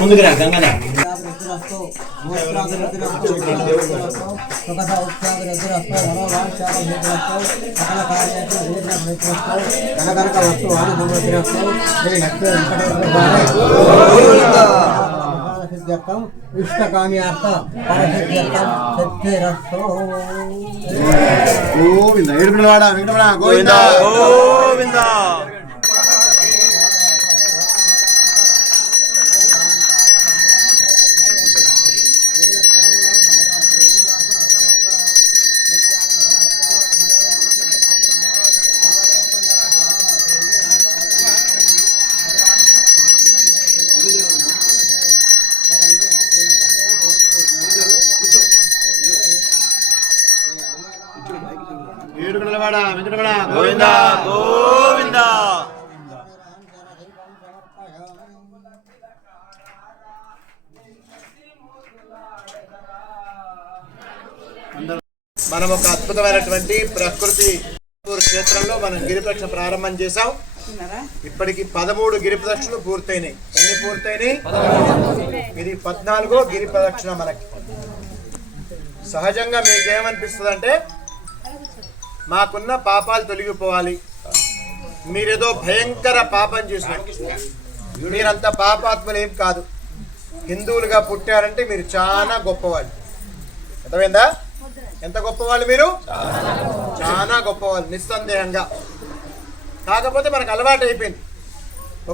ముందుకు రా గంగన ఇష్టకామ్యార్థ పరసిద్ధ్యర్థం సిద్ధిరస్తు. గోవింద ఏడుగులవాడ వెంకటరమణ గోవింద గోవింద. ఏడుగులవాడ వెంకటరమణ గోవింద గోవింద. మనం ఒక అద్భుతమైనటువంటి ప్రకృతి క్షేత్రంలో మనం గిరి ప్రదక్షిణ ప్రారంభం చేసాం. ఇప్పటికి 13 గిరి ప్రదక్షిణలు పూర్తయినాయి. ఎన్ని పూర్తయినాయి? ఇది 14వ గిరి ప్రదక్షిణ. మనకి సహజంగా మీకు ఏమనిపిస్తుంది అంటే మాకున్న పాపాలు తొలగిపోవాలి, మీరేదో భయంకర పాపం చేసినట్టు. మీరంత పాపాత్మలు ఏం కాదు. హిందువులుగా పుట్టారంటే మీరు చాలా గొప్పవాళ్ళు. అర్థమైందా? ఎంత గొప్పవాళ్ళు మీరు? చాలా గొప్పవాళ్ళు నిస్సందేహంగా. కాకపోతే మనకు అలవాటు అయిపోయింది.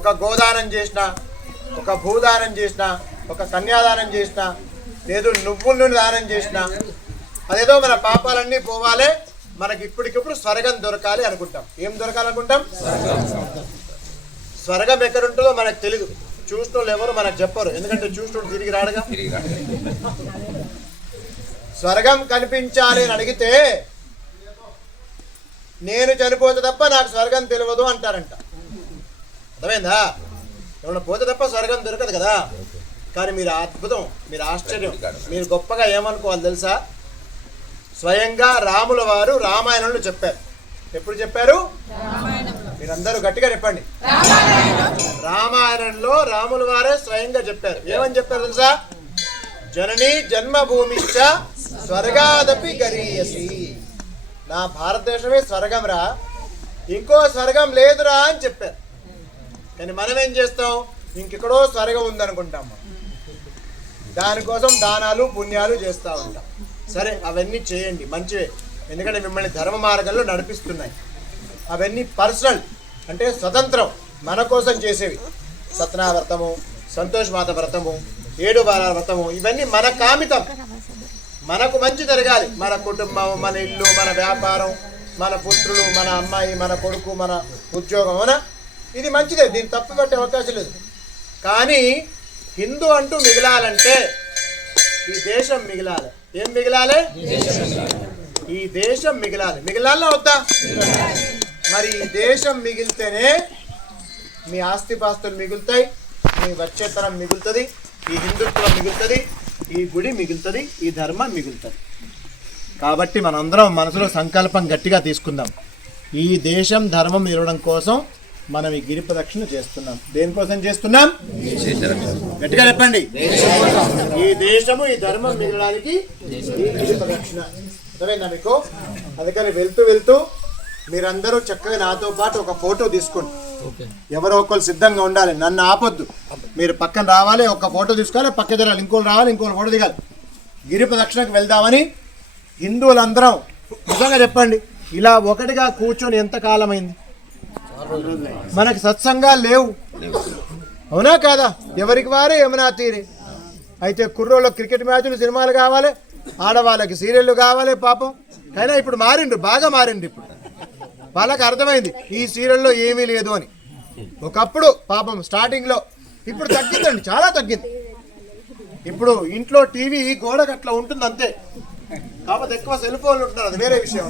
ఒక గోదానం చేసిన, ఒక భూదానం చేసిన, ఒక కన్యాదానం చేసిన, లేదు నువ్వుల నుండి దానం చేసిన, అదేదో మన పాపాలన్నీ పోవాలి, మనకి ఇప్పటికిప్పుడు స్వర్గం దొరకాలి అనుకుంటాం. ఏం దొరకాలనుకుంటాం? స్వర్గం ఎక్కడుంటుందో మనకు తెలీదు. చూసిన ఎవరు మనకు చెప్పరు, ఎందుకంటే చూసిన తిరిగి రాడుగా. స్వర్గం కనిపించాలి అని అడిగితే నేను చనిపోతే తప్ప నాకు స్వర్గం తెలియదు అంటారంట. అర్థమైందా? ఏమన్నా పోతే తప్ప స్వర్గం దొరకదు కదా. కానీ మీరు అద్భుతం, మీరు ఆశ్చర్యం, మీరు గొప్పగా ఏమనుకోవాలి తెలుసా? స్వయంగా రాముల వారు రామాయణంలో చెప్పారు. ఎప్పుడు చెప్పారు? మీరందరూ గట్టిగా చెప్పండి. రామాయణంలో రాముల వారే స్వయంగా చెప్పారు. ఏమని చెప్పారు తెలుసా? జననీ జన్మభూమిశ్చ స్వర్గాదపి గరీయసి. నా భారతదేశమే స్వర్గం రా, ఇంకో స్వర్గం లేదురా అని చెప్పారు. కానీ మనం ఏం చేస్తాం? ఇంకెక్కడో స్వర్గం ఉందనుకుంటాం. దానికోసం దానాలు పుణ్యాలు చేస్తూ ఉంటాం. సరే, అవన్నీ చేయండి, మంచివే, ఎందుకంటే మిమ్మల్ని ధర్మ మార్గంలో నడిపిస్తున్నాయి. అవన్నీ పర్సనల్, అంటే స్వతంత్రం, మన కోసం చేసేవి. సత్యనావ్రతము, సంతోషమాత వ్రతము, 7 వారాల వ్రతము, ఇవన్నీ మన కామితం. మనకు మంచి జరగాలి. మన కుటుంబం, మన ఇల్లు, మన వ్యాపారం, మన పుత్రులు, మన అమ్మాయి, మన కొడుకు, మన ఉద్యోగం, అవునా? ఇది మంచిదే, దీన్ని తప్పు పట్టే అవకాశం లేదు. కానీ హిందూ అంటూ మిగిలాలంటే ఈ దేశం మిగిలాలి. ఏం మిగిలాలి? ఈ దేశం మిగిలాలి. మిగిలాలా వద్దా? మరి ఈ దేశం మిగిలితేనే మీ ఆస్తిపాస్తులు మిగులుతాయి, మీ వచ్చే తరం మిగులుతుంది, ఈ హిందుత్వం మిగులుతుంది, ఈ గుడి మిగులుతుంది, ఈ ధర్మం మిగులుతుంది. కాబట్టి మనందరం మనసులో సంకల్పం గట్టిగా తీసుకుందాం. ఈ దేశం ధర్మం ఇవ్వడం కోసం మనం ఈ గిరి ప్రదక్షిణ చేస్తున్నాం. దేనికోసం చేస్తున్నాం? గట్టిగా చెప్పండి. ఈ దేశము, ఈ ధర్మం మిగలడానికి ఈ గిరి ప్రదక్షిణ. అర్థమైందా మీకు? అందుకని వెళ్తూ వెళ్తూ మీరందరూ చక్కగా నాతో పాటు ఒక ఫోటో తీసుకోండి. ఎవరో ఒకరు సిద్ధంగా ఉండాలి, నన్ను ఆపొద్దు. మీరు పక్కన రావాలి, ఒక ఫోటో తీసుకోవాలి, పక్క జరాలి, ఇంకోళ్ళు రావాలి, ఇంకోళ్ళు ఫోటో దిగాలి. గిరి ప్రదక్షిణకు వెళ్దామని హిందువులందరం నిజంగా చెప్పండి, ఇలా ఒకటిగా కూర్చొని ఎంత కాలమైంది? మనకి సత్సంగాలు లేవు, అవునా కాదా? ఎవరికి వారే యమునా తీరే. అయితే కుర్రోళ్ళకి క్రికెట్ మ్యాచ్లు, సినిమాలు కావాలి, ఆడవాళ్ళకి సీరియళ్ళు కావాలి. పాపం అయినా ఇప్పుడు మారిండ్రు, బాగా మారిండ్రు. ఇప్పుడు వాళ్ళకి అర్థమైంది ఈ సీరియల్లో ఏమీ లేదు అని. ఒకప్పుడు పాపం స్టార్టింగ్లో, ఇప్పుడు తగ్గిందండి, చాలా తగ్గింది. ఇప్పుడు ఇంట్లో టీవీ గోడకు అట్లా ఉంటుంది అంతే, కాకపోతే ఎక్కువ సెల్ ఫోన్లు ఉంటున్నారు, అది వేరే విషయం.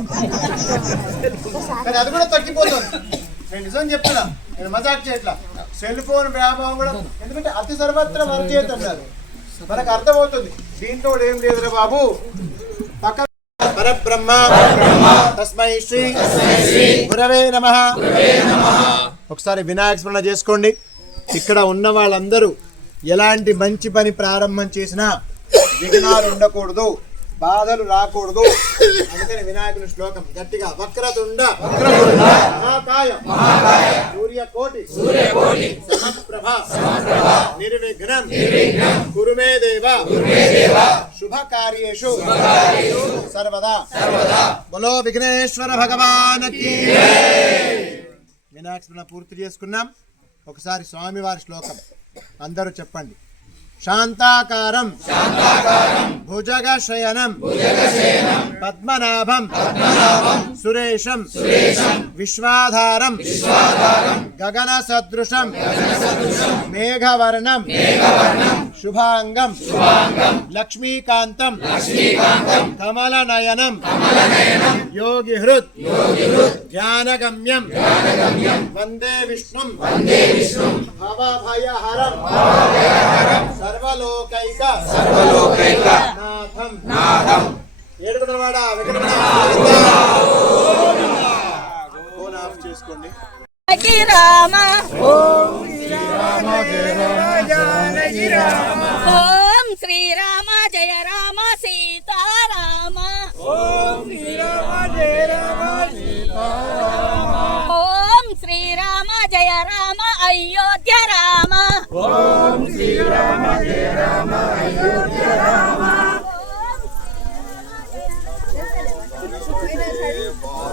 కానీ అది కూడా తగ్గిపోతుంది. నేను నిజం చెప్తున్నా, నేను మజాక్ చేయట్లా. సెల్ ఫోన్ వ్యాపారం కూడా, ఎందుకంటే అతి సర్వత్రం అరచేతున్నారు. మనకు అర్థమవుతుంది దీంట్లో ఏం లేదురా బాబు, పక్క పరబ్రహ్మ తస్మై శ్రీ గురవే నమః. ఒకసారి వినాయక స్మరణ చేసుకోండి. ఇక్కడ ఉన్న వాళ్ళందరూ ఎలాంటి మంచి పని ప్రారంభం చేసినా విఘ్నాలు ఉండకూడదు, బాధలు రాకూడదు. అందుకని వినాయకుని శ్లోకం గట్టిగా వక్రతుండ మహాకాయ సూర్యకోటి సమప్రభ నిర్విఘ్నం కురు మే దేవ శుభకార్యేషు సర్వదా. బలో విఘ్నేశ్వర భగవానికి. వినాయక స్మరణ పూర్తి చేసుకున్నాం. ఒకసారి స్వామివారి శ్లోకం అందరూ చెప్పండి. శాంతాకారం భుజగశయనం పద్మనాభం సురేశం విశ్వాధారం గగన సదృశం మేఘవర్ణం శుభాంగం లక్ష్మీకాంతం కమలనయనం యోగిహృత్ జ్ఞానగమ్యం వందే విష్ణుం భవభయహరం సర్వలోకైక నాథం. ఏడుకున్నవాడ ఫోన్ ఆఫ్ చేసుకోండి. రామ ఓం శ్రీరామ జయ రామ సీతారామ ఓం శ్రీరామ జయ రామ సీతారామ ఓం శ్రీరామ జయ రామ అయోధ్య రామ ఓం శ్రీరామ జయ రామ అయోధ్య రామ.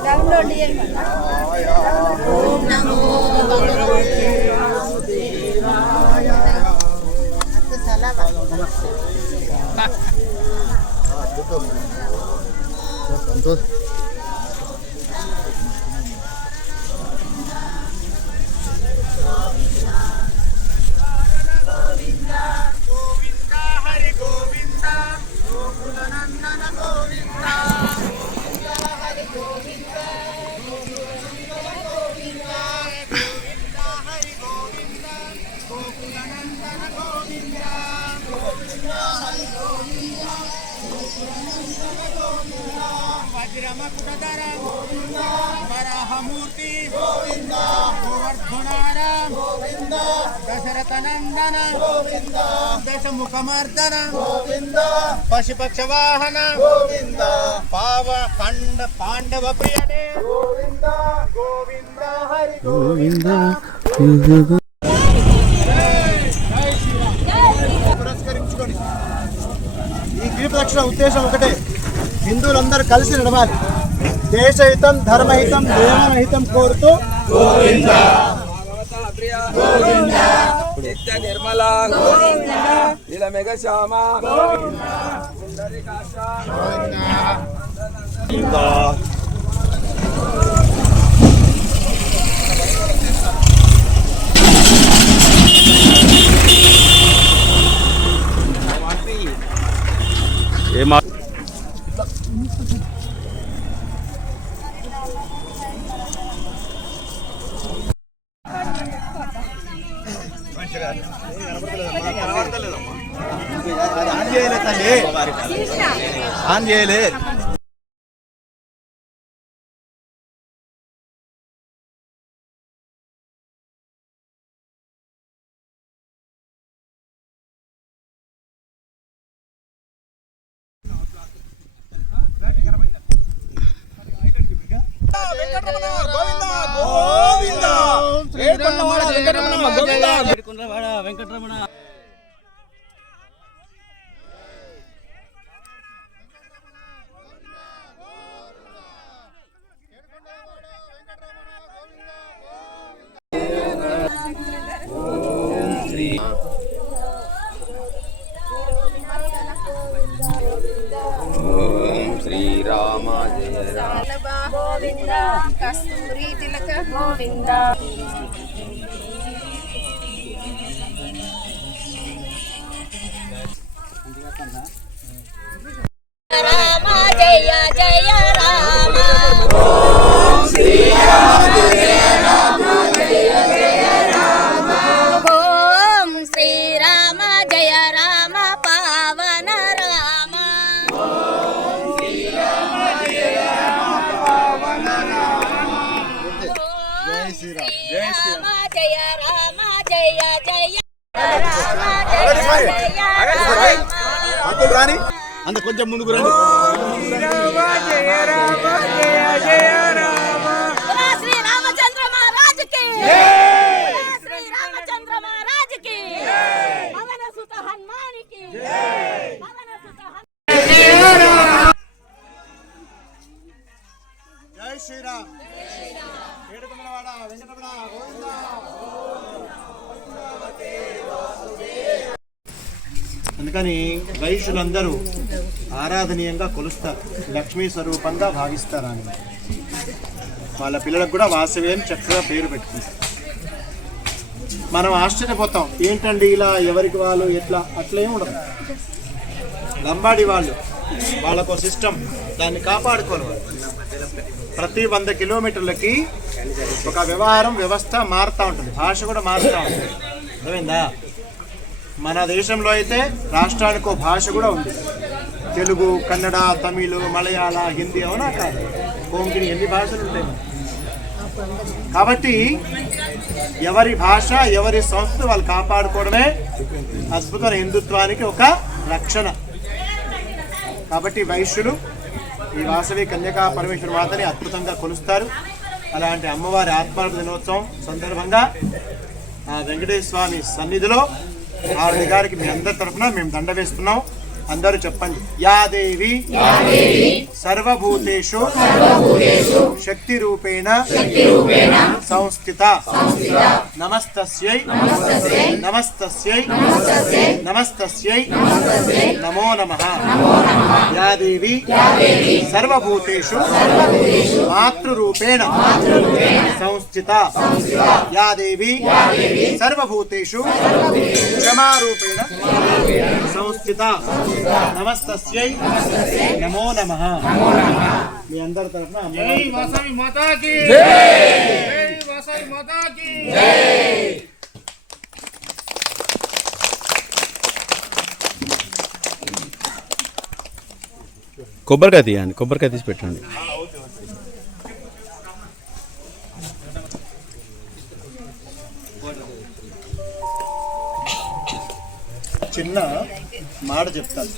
డౌన్లోడ్ చేయండి. ఓం నమో భగవతే వాసుదేవాయ. సంతోష్ వజ్రమకుటధర గోవింద వరాహమూర్తి గోవింద గోవర్ధనార గోవింద దశరథనందన గోవింద దశముఖమర్దన గోవింద పశుపక్షవాహన గోవింద పాండవ ప్రియనే గోవింద గోవింద హరి గోవింద. పురస్కరించుకొని ఈ దీపదక్షిణ ఉద్దేశం ఒకటే, హిందువులందరూ కలిసి నడవాలి. దేశహితం ధర్మహితం దేవహితం కోరుతూ గోవింద గోవింద నిత్య నిర్మల గోవింద నీలమేఘ శ్యామ గోవింద పుండరీకాక్ష గోవింద. ఆన్ చేయలే. వెంకటరమణ. శ్రీరామ జయ రామ గోవింద కస్తూరి తిలక గోవింద రామ జయ జయ రామ ఓం శ్రీరామ జయ రామ జయ జయ రామ ఓం శ్రీరామ జయ రామ పావన రామ ఓం శ్రీరామ శ్రీరామ్. రామ జయ రామ జయ జయ రామ జయ జయ అంకుల్ రాని అంత కొంచెం ముందుకు రండి. శ్రీ రామచంద్ర మహారాజ్ కి శ్రీ రామచంద్ర మహారాజ్ కి పవన సుత హనుమాన్ కి పవన సుత జై శ్రీరామ్. ఏడుకొండలవాడ వెంకటరమణ గోవిందా. అందుకని వైశ్యులందరూ ఆరాధనీయంగా కొలుస్తారు, లక్ష్మీ స్వరూపంగా భావిస్తారు. అని వాళ్ళ పిల్లలకు కూడా వాసవి అని చక్కగా పేరు పెట్టుకుంటారు. మనం ఆశ్చర్యపోతాం, ఏంటండి ఇలా ఎవరికి వాళ్ళు ఎట్లా, అట్లా ఏమి ఉండదు. లంబాడి వాళ్ళకు సిస్టమ్, దాన్ని కాపాడుకోవాలి. ప్రతి 100 కిలోమీటర్లకి ఒక వ్యవస్థ మారుతూ ఉంటుంది, భాష కూడా మారుతూ ఉంటుంది. అర్థమైందా? మన దేశంలో అయితే రాష్ట్రానికి ఒక భాష కూడా ఉంది. తెలుగు, కన్నడ, తమిళ్, మలయాళ, హిందీ, అవునా కాదు? కొంకణి, ఎన్ని భాషలు ఉంటాయి. కాబట్టి ఎవరి భాష, ఎవరి సంస్కృతి వాళ్ళు కాపాడుకోవడమే అద్భుతమైన హిందుత్వానికి ఒక రక్షణ. కాబట్టి వైశ్యులు ఈ వాసవి కన్యకా పరమేశ్వర మాతని అద్భుతంగా కొలుస్తారు. అలాంటి అమ్మవారి ఆత్మార్పణ దినోత్సవం సందర్భంగా ఆ వెంకటేశ్వర స్వామి సన్నిధిలో ఆవిడ గారికి మీ అందరి తరఫున మేము దండ వేస్తున్నాం. అందరూ చెప్పండి. యాదేవి సర్వభూతేషు శక్తి రూపేణ సంస్థిత నమస్తస్యై నమస్తస్యై నమస్తస్యై నమో నమః. యాదేవి సర్వభూతేషు మాతృరూపేణ సంస్థిత యాదేవి సర్వభూతేషు క్షమారూపేణ సంస్థిత నమస్తస్యై నమో నమః. మీ అందరి తరఫున వాసవి మాతాకి జై, వాసవి మాతాకి జై. కొబ్బరికాయ తీయండి, కొబ్బరికాయ తీసి పెట్టండి. చిన్న మాట చెప్తాను.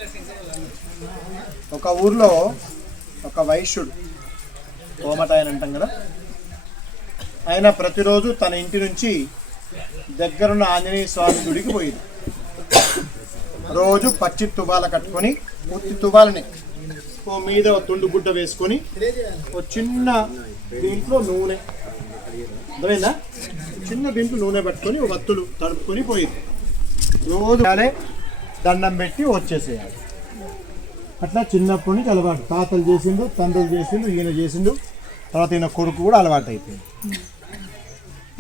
ఒక ఊర్లో ఒక వైశ్యుడు, కోమటాయన అంటాం కదా, ఆయన ప్రతిరోజు తన ఇంటి నుంచి దగ్గరున్న ఆంజనేయ స్వామి గుడికి పోయింది. రోజు పచ్చి తువాల కట్టుకొని, ఉత్తి తువాలని ఓ మీద ఒక తుండు గుడ్డ వేసుకొని, ఓ చిన్న దీంట్లో నూనె, అర్థమైందా, చిన్న దీంట్లో నూనె పట్టుకొని ఓ వత్తులు తడుపుకొని పోయింది. రోజు దండం పెట్టి వచ్చేసేయాలి. అట్లా చిన్నప్పటి నుంచి అలవాటు. తాతలు చేసిండు, తండ్రులు చేసిండు, ఈయన చేసిండు, తర్వాత ఈయన కొడుకు కూడా అలవాటు అయిపోయింది.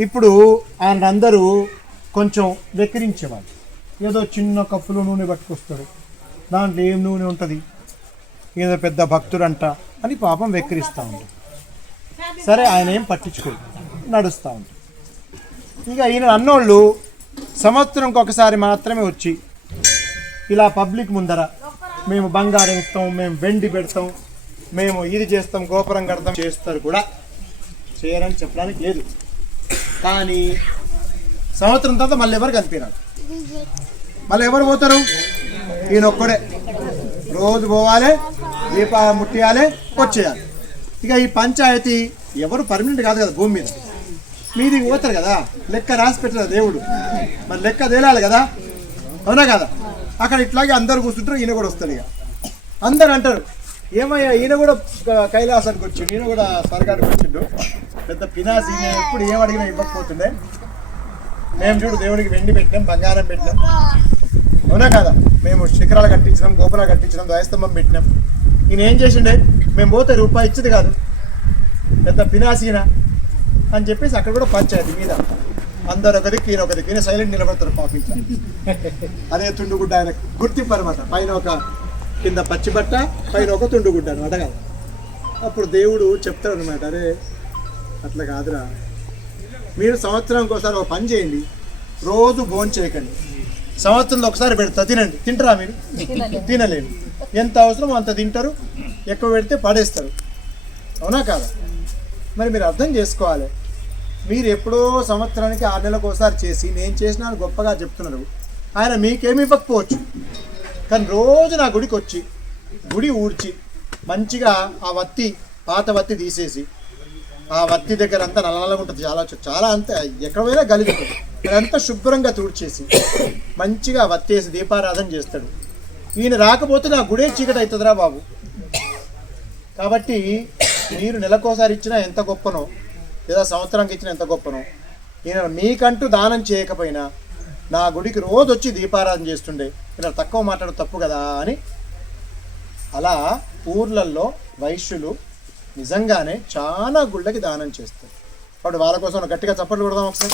ఇప్పుడు ఆయనందరూ కొంచెం వెక్కిరించేవాళ్ళు. ఏదో చిన్న కప్పులో నూనె పట్టుకొస్తాడు, దాంట్లో ఏం నూనె ఉంటుంది, ఏదో పెద్ద భక్తుడంట అని పాపం వెక్కిరిస్తూ ఉంటాడు. సరే, ఆయన ఏం పట్టించుకోడు, నడుస్తూ ఉంటాడు. ఇక ఈయన అన్నోళ్ళు సంవత్సరంకి ఒకసారి మాత్రమే వచ్చి ఇలా పబ్లిక్ ముందర మేము బంగారం ఇస్తాం, మేము వెండి పెడతాం, మేము ఇది చేస్తాం, గోపురం కడతాం చేస్తారు. కూడా చేయరని చెప్పడానికి లేదు. కానీ సంవత్సరం తర్వాత మళ్ళీ ఎవరు కనిపించారు, మళ్ళీ ఎవరు పోతారు? ఈయన ఒక్కడే రోజు పోవాలి, దీపాలు ముట్టియాలి, వచ్చేయాలి. ఇక ఈ పంచాయతీ ఎవరు పర్మనెంట్ కాదు కదా, భూమి మీద మీదికి పోతారు కదా, లెక్క రాసి పెట్టలేదు దేవుడు, మరి లెక్క తేలాలి కదా, అవునా కదా? అక్కడ ఇట్లాగే అందరు కూర్చుంటారు, ఈయన కూడా వస్తాడు. ఇక అందరు అంటారు, ఏమయ్యా ఈయన కూడా కైలాసానికి వచ్చిండు, ఈయన కూడా స్వర్గానికి వచ్చిండు, పెద్ద పినాసి, ఎప్పుడు ఏం అడిగినా ఇవ్వకపోతుండే, మేము చూడు దేవుడికి వెండి పెట్టినాం, బంగారం పెట్టినాం, అవునా కదా? మేము శిఖరాలు కట్టించినాం, గోపురాలు కట్టించినాం, ధ్వజస్తంభం పెట్టినాం. ఈయన ఏం చేసిండే, మేము పోతే రూపాయి ఇచ్చేది కాదు, పెద్ద పినాసీనా అని చెప్పేసి అక్కడ కూడా పంచాయతీ మీద అందరు ఒక దిక్కు, ఈయన ఒక దిక్కు, ఈయన సైలెంట్ నిలబడతారు పాపించ. అదే తుండుగుడ్డ ఆయన గుర్తింపు అనమాట. పైన ఒక, కింద పచ్చి బట్ట, పైన ఒక తుండుగుడ్డ అనమాట కదా. అప్పుడు దేవుడు చెప్తాడు అనమాట, అరే అట్లా కాదురా, మీరు సంవత్సరానికి ఒకసారి ఒక పని చేయండి, రోజు భోజనం చేయకండి, సంవత్సరంలో ఒకసారి పెడతా తినండి. తింటారా మీరు? తినలేరు. ఎంత అవసరం అంత తింటారు, ఎక్కువ పెడితే పడేస్తారు, అవునా కాదా? మరి మీరు అర్థం చేసుకోవాలి, మీరు ఎప్పుడో సంవత్సరానికి 6 నెలలకు ఒకసారి చేసి నేను చేసినా అని గొప్పగా చెప్తున్నారు. ఆయన మీకేమి ఇవ్వకపోవచ్చు, కానీ రోజు నా గుడికి వచ్చి గుడి ఊడ్చి మంచిగా ఆ వత్తి పాత వత్తి తీసేసి ఆ వత్తి దగ్గర అంతా నల్లగా ఉంటుంది, చాలా చాలా అంతా ఎక్కడ పోయినా గలిగి ఉంటుంది, అదంతా శుభ్రంగా తుడిచేసి మంచిగా వత్తేసి దీపారాధన చేస్తాడు. ఈయన రాకపోతే నా గుడే చీకటి అవుతుందిరా బాబు. కాబట్టి మీరు నెలకోసారి ఇచ్చినా ఎంత గొప్పనో, లేదా సంవత్సరానికి ఇచ్చినా ఎంత గొప్పనో, ఈయన మీకంటూ దానం చేయకపోయినా నా గుడికి రోజు వచ్చి దీపారాధన చేస్తుండే, ఇలా తక్కువ మాట్లాడు తప్పు కదా అని. అలా ఊర్లల్లో వైశ్యులు నిజంగానే చాలా గుళ్ళకి దానం చేస్తారు. కాబట్టి వాళ్ళ కోసం గట్టిగా చప్పట్లు కొడదాం ఒకసారి.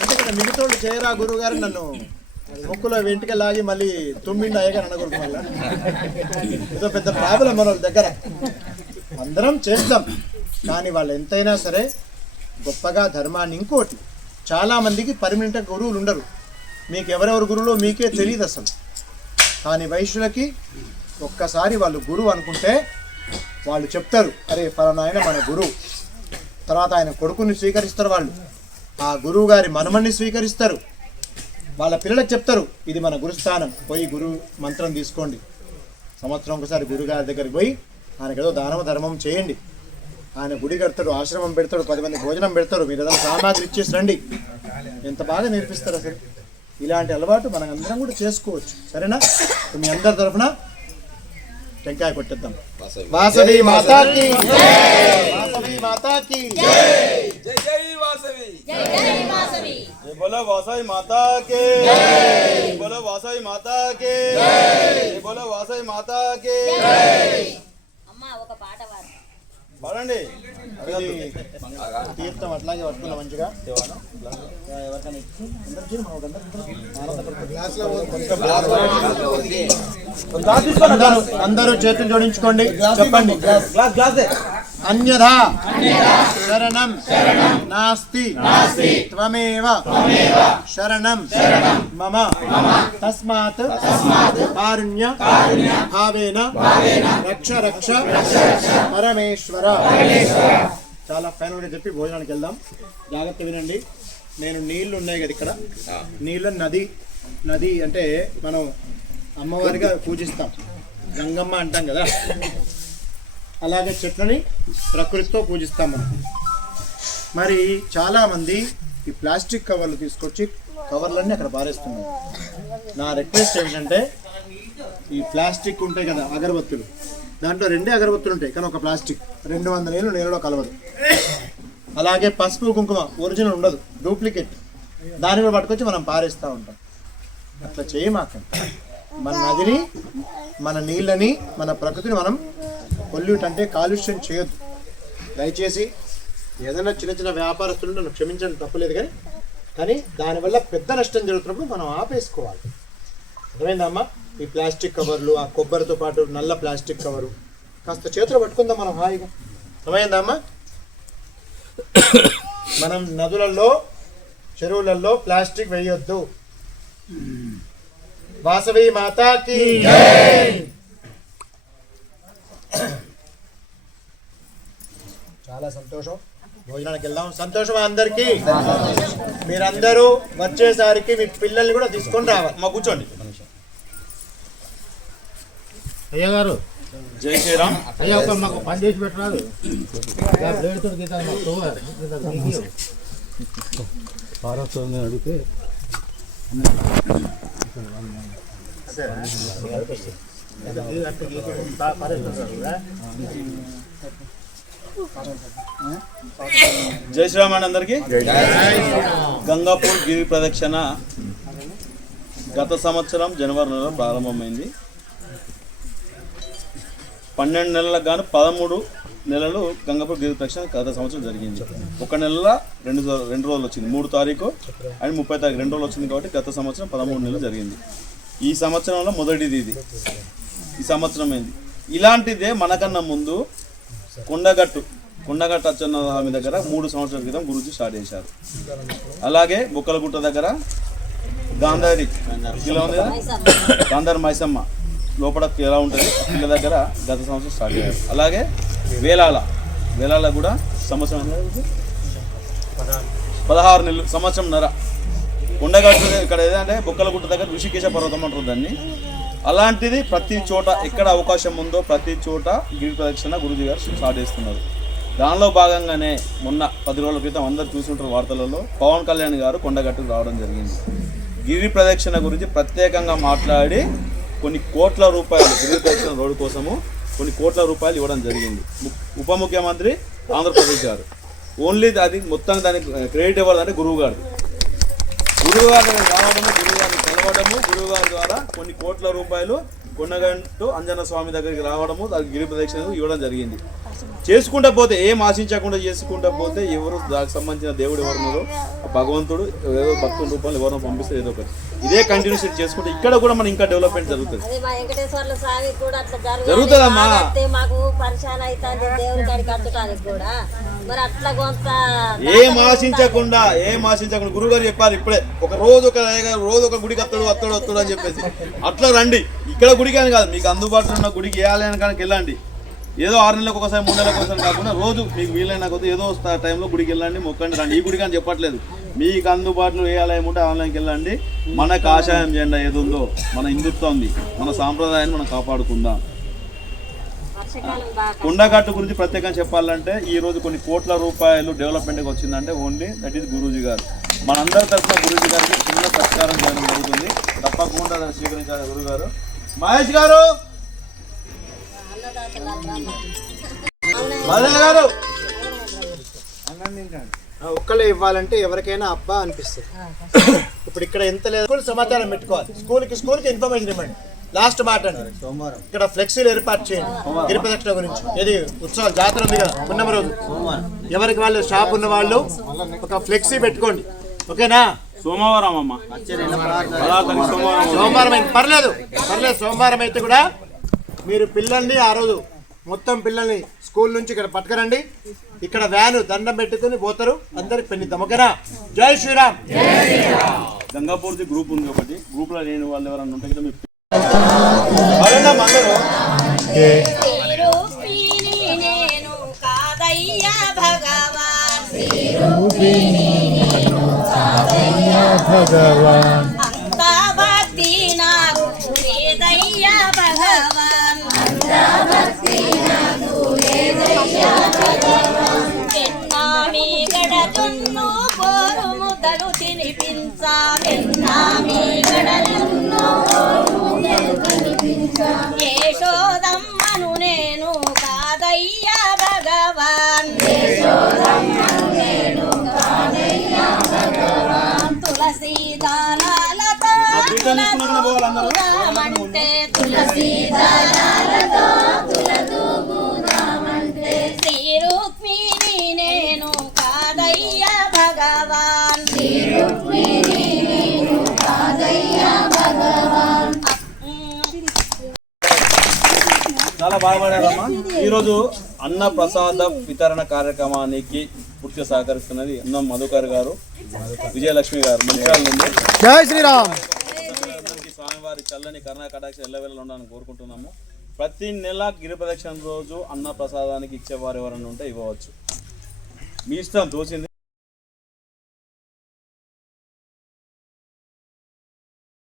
అంటే ఇక్కడ మిగతా వాళ్ళు చేయరా గురువు గారు నన్ను ముక్కులో వెంటికి లాగి మళ్ళీ తుమ్మిండి అయ్యగా అనకూడదు. మళ్ళీ ఏదో పెద్ద ప్రాబ్లం మన వాళ్ళ దగ్గర. అందరం చేస్తాం, కానీ వాళ్ళు ఎంతైనా సరే గొప్పగా ధర్మాన్ని. ఇంకోటి, చాలామందికి పర్మనెంట్గా గురువులు ఉండరు, మీకు ఎవరెవరు గురువులో మీకే తెలియదు అసలు. కానీ వైశ్యులకి ఒక్కసారి వాళ్ళు గురువు అనుకుంటే వాళ్ళు చెప్తారు, అరే ఫలానా ఆయన మన గురువు. తర్వాత ఆయన కొడుకుని స్వీకరిస్తారు, వాళ్ళు ఆ గురువు గారి మనమన్ని స్వీకరిస్తారు. వాళ్ళ పిల్లలకు చెప్తారు, ఇది మన గురుస్థానం, పోయి గురువు మంత్రం తీసుకోండి. సంవత్సరం ఒకసారి గురుగారి దగ్గరికి పోయి ఆయనకు ఏదో దానవ ధర్మం చేయండి. ఆయన గుడి కడతాడు, ఆశ్రమం పెడతాడు, 10 మంది భోజనం పెడతారు, మీరు ఏదైనా సామాగ్రి ఇచ్చేసి రండి. ఎంత బాగా నేర్పిస్తారు అసలు. ఇలాంటి అలవాటు మనం అందరం కూడా చేసుకోవచ్చు. సరేనా? మీ అందరి తరఫున టెంకాయ కొట్టేద్దాం. వాసవి మాతాకి వాసవి మాతాకి జై జై వాసవి జై జై వాసవి జై బోలో వాసవి మాతాకి జై బోలో వాసవి మాతాకి జై బోలో వాసవి మాతాకి జై. అమ్మ ఒక పాట పాడు. పాడండి. తీర్థం అట్లాగే పట్టుకున్నా మంచిగా. అందరూ చేతులు జోడించుకోండి, చెప్పండి. అన్యథా శరణం నాస్తి త్వమేవ శరణం మమ తస్మాత్ కారుణ్య భావేన రక్ష రక్ష పరమేశ్వర. చాలా ఫైనల్గా చెప్పి భోజనానికి వెళ్దాం. జాగ్రత్త వినండి. నేను నీళ్లు ఉన్నాయి కదా ఇక్కడ, నీళ్ళ నది అంటే మనం అమ్మవారిగా పూజిస్తాం, గంగమ్మ అంటాం కదా. అలాగే చెట్లని ప్రకృతితో పూజిస్తాం మనం. మరి చాలామంది ఈ ప్లాస్టిక్ కవర్లు తీసుకొచ్చి కవర్లన్నీ అక్కడ పారేస్తున్నారు. నా రిక్వెస్ట్ ఏంటంటే, ఈ ప్లాస్టిక్ ఉంటాయి కదా అగరబత్తులు, దాంట్లో 2 అగరబత్తులు ఉంటాయి, కానీ ఒక ప్లాస్టిక్ 200 ఏళ్ళు నీళ్ళలో కలవదు. అలాగే పసుపు కుంకుమ ఒరిజినల్ ఉండదు, డూప్లికేట్, దాన్ని కూడా పట్టుకొచ్చి మనం పారేస్తూ ఉంటాం. అట్లా చేయమాకండి. మన నదిని, మన నీళ్ళని, మన ప్రకృతిని మనం పొల్యూట్ అంటే కాలుష్యం చేయొద్దు దయచేసి. ఏదైనా చిన్న చిన్న వ్యాపారస్తులు నన్ను క్షమించండి, తప్పలేదు, కానీ దానివల్ల పెద్ద నష్టం జరుగుతున్నప్పుడు మనం ఆపేసుకోవాలి. అర్థమైందమ్మా? ఈ ప్లాస్టిక్ కవర్లు, ఆ కొబ్బరితో పాటు నల్ల ప్లాస్టిక్ కవరు కాస్త చేతిలో పట్టుకుందాం మనం హాయిగా. అర్థమైందమ్మా? మనం నదులలో, చెరువులలో ప్లాస్టిక్ వేయొద్దు. వాసవి మాతాకి జై. చాలా సంతోషం. భోజనానికి వెళ్దాం. సంతోషమా అందరికీ? మీరందరూ వచ్చేసరికి మీ పిల్లల్ని కూడా తీసుకొని రావాలి. మా కూర్చోండి. అయ్య గారు జై శ్రీరామ్. అయ్యా ఒక మాకు పని చేసి పెట్టరాదు. అడిగితే జై శ్రీరామ్ అండి అందరికీ. గంగాపూర్ గిరి ప్రదక్షిణ గత సంవత్సరం జనవరి నెలలో ప్రారంభమైంది. 12 నెలలకు గాను 13 నెలలు గంగాపూర్ గిరి ప్రదక్షిణ గత సంవత్సరం జరిగింది. ఒక నెలలో 2 రోజులు వచ్చింది, 3 తారీఖు అండ్ 30 తారీఖు 2 రోజులు వచ్చింది. కాబట్టి గత సంవత్సరం 13 నెలలు జరిగింది. ఈ సంవత్సరంలో మొదటిది ఇది. ఈ సంవత్సరం ఏంది ఇలాంటిదే. మనకన్నా ముందు కొండగట్టు అచ్చన్న స్వామి దగ్గర 3 సంవత్సరాల క్రితం గురుజీ స్టార్ట్ చేశారు. అలాగే బుక్కలగుట్ట దగ్గర గాంధారి ఇలా ఉంది కదా, గాంధారి మైసమ్మ లోపల ఎలా ఉంటుంది పిల్ల దగ్గర గత సంవత్సరం స్టార్ట్ చేశారు. అలాగే వేలాల కూడా సంవత్సరం 16 నెలలు, సంవత్సరంన్నర. కొండగట్టు ఇక్కడ ఏదంటే బొక్కలగుట్ట దగ్గర ఋషికేశ పర్వతం అంటారు దాన్ని. అలాంటిది ప్రతి చోట ఎక్కడ అవకాశం ఉందో ప్రతి చోట గిరి ప్రదక్షిణ గురూజీ గారు స్టార్ట్ చేస్తున్నారు. దానిలో భాగంగానే మొన్న 10 రోజుల క్రితం అందరూ చూసుంటారు వార్తలలో, పవన్ కళ్యాణ్ గారు కొండగట్టుకు రావడం జరిగింది. గిరి ప్రదక్షిణ గురించి ప్రత్యేకంగా మాట్లాడి కొన్ని కోట్ల రూపాయలు గిరి ప్రదక్షిణ రోడ్డు కోసము కొన్ని కోట్ల రూపాయలు ఇవ్వడం జరిగింది. ఉప ముఖ్యమంత్రి ఆంధ్రప్రదేశ్ గారు. ఓన్లీ అది మొత్తం దానికి క్రెడిట్ ఇవ్వాలంటే గురువు గారు రావడము, గురువు గారిని తెలవడము, గురువు గారి ద్వారా కొన్ని కోట్ల రూపాయలు కొండగట్టు అంజన స్వామి దగ్గరికి రావడము, దానికి గిరి ప్రదక్షిణకు ఇవ్వడం జరిగింది. చేసుకుంటా పోతే ఏం ఆశించకుండా చేసుకుంటా పోతే ఎవరు దానికి సంబంధించిన దేవుడు ఎవరున్నారో భగవంతుడు ఏదో భక్తుల రూపంలో ఎవరినో పంపిస్తే ఏదో ఒకటి ఇదే కంటిన్యూస్ చేసుకుంటే ఇక్కడ కూడా మనం ఇంకా డెవలప్మెంట్ జరుగుతుంది. అదే మా వెంకటేశ్వర్ల స్వామి కూడా అట్లా జరుగుతుందమ్మా. మాకు పరిశాన్ అవుతుంది దేవుని కాడికి అద్దటానికి కూడా. మరి అట్లా కొంత ఏం ఆశించకుండా గురువు గారు చెప్పారు ఇప్పుడే, ఒక రోజు ఒక గుడికి వస్తాడు అని చెప్పేసి అట్లా రండి. ఇక్కడ గుడికి అని కాదు, మీకు అందుబాటులో ఉన్న గుడికి ఏ ఆలయానికి వెళ్ళండి. ఏదో 6 నెలలకు ఒకసారి 3 నెలలకు ఒకసారి కాకుండా రోజు మీకు వీలైన కొద్ది ఏదో టైంలో గుడికి వెళ్ళండి, మొక్కండి, రండి. ఈ గుడికి అని చెప్పట్లేదు, మీకు అందుబాటులో ఏ ఆలయం ఉంటే ఆలయానికి వెళ్ళండి. మన కాషాయం జెండా ఏది ఉందో, మన హిందుత్వం ఉంది, మన సాంప్రదాయాన్ని మనం కాపాడుకుందాం. కొండగట్టు గురించి ప్రత్యేకంగా చెప్పాలంటే ఈ రోజు కొన్ని కోట్ల రూపాయలు డెవలప్మెంట్కి వచ్చిందంటే ఓన్లీ దట్ ఈస్ గురూజీ గారు. మనందరి తరఫున గురూజీ గారికి చిన్న సత్కారం చేయడం జరుగుతుంది. తప్పకుండా దాన్ని స్వీకరించాలి గురువు గారు. మహేష్ గారు, గారు ఒక్కళ్ళే ఇవ్వాలంటే ఎవరికైనా అబ్బా అనిపిస్తుంది. ఇప్పుడు ఇక్కడ ఎంత లేదు సమాచారం పెట్టుకోవాలి. స్కూల్కి ఇన్ఫర్మేషన్ ఇవ్వండి. లాస్ట్ మాట అండి, ఇక్కడ ఫ్లెక్సీలు ఏర్పాటు చేయండి గిరి ప్రదక్షిణ గురించి. ఇది ఉత్సవం జాతర ఉంది కదా పున్నమ రోజు, ఎవరికి వాళ్ళు షాప్ ఉన్న వాళ్ళు ఒక ఫ్లెక్సీ పెట్టుకోండి. ఓకేనా? సోమవారం అమ్మ, సోమవారం అయితే పర్లేదు, సోమవారం అయితే కూడా మీరు పిల్లల్ని ఆ రోజు మొత్తం పిల్లల్ని స్కూల్ నుంచి ఇక్కడ పట్టుకురండి. ఇక్కడ వ్యాను దండం పెట్టుకుని పోతారు, అందరికి పెన్నిద్దాం. ఓకేనా? జై శ్రీరామ్. గంగాపూర్ది గ్రూప్ ఉంది ఒకటి, గ్రూప్ లో లేని వాళ్ళు ఎవరన్నా ఉంటే అందరూ నేను కాదయ్యా భగవాన్ అంతా భక్తి నాకు లేదయ్యా భగవాన్ ఎన్నా మీ గడచున్ను పోరు ముద్దలు తినిపించా, ఎన్నా మీ గడచున్ను యశోదమ్మను నేను కాదయ్యా భగవాన్ తులసి దళాలతో తులదూదామంటే శ్రీ రుక్మిణి నేను కాదయ్యా భగవాన్ చాలా బాగుపడారమ్మా. ఈరోజు అన్న ప్రసాద వితరణ కార్యక్రమానికి పూర్తిగా సహకరిస్తున్నది అన్నం మధుకర్ గారు, విజయలక్ష్మి గారు మంచిర్యాల నుండి. జై శ్రీరామ్. స్వామివారి చల్లని కరుణా కటాక్ష ఎల్లవేళలా ఉండాలని కోరుకుంటున్నాము. ప్రతి నెల గిరి ప్రదక్షిణ రోజు అన్న ప్రసాదానికి ఇచ్చేవారు ఎవరైనా ఉంటే ఇవ్వవచ్చు, మీ ఇష్టం తోచింది.